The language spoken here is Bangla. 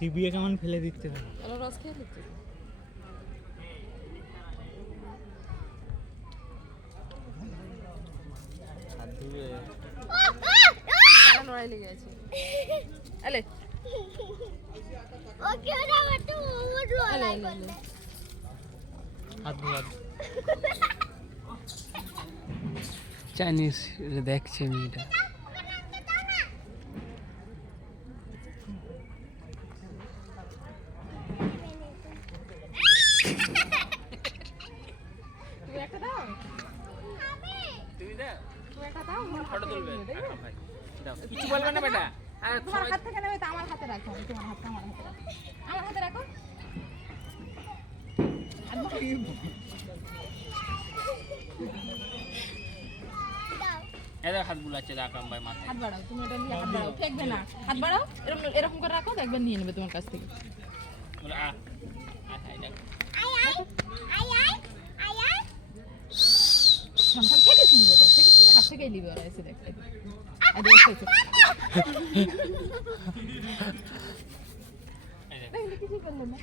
চিবিয়ে কেমন ফেলে দিতে হবে। রস খেয়ে দিচ্ছে হাত ধুবে লড়াই লেগে আছে আলে ওকে ওরা একটু লড়াই করবে হাত ধোয়া চাইনিজ দেখছে মেয়েটা তুমি একটা দাও তুমি দাও তুমি একটা দাও ফটো তুলবে ভাই দাও কিছু বলবে না বেটা আর তোমার হাত থেকে নেবে তো আমার হাতে রাখো তোমার হাতটা আমার হাতে রাখো আমার হাতে রাখো এদের হাত বুলাচ্ছে আকরাম ভাই মাথায় হাত বাড়াও তুমি এটা নিয়ে হাত বাড়াও ফেকবে না হাত বাড়াও এরকম এরকম করে রাখো একবার নিয়ে নেবে তোমার কাছ থেকে বলে আ আচ্ছা এটা সন্তান থেকে শুনবে তো থেকে শুনে হাত থেকেই নিবে ওরা এসে দেখতে আর দেখো কিছু করলো না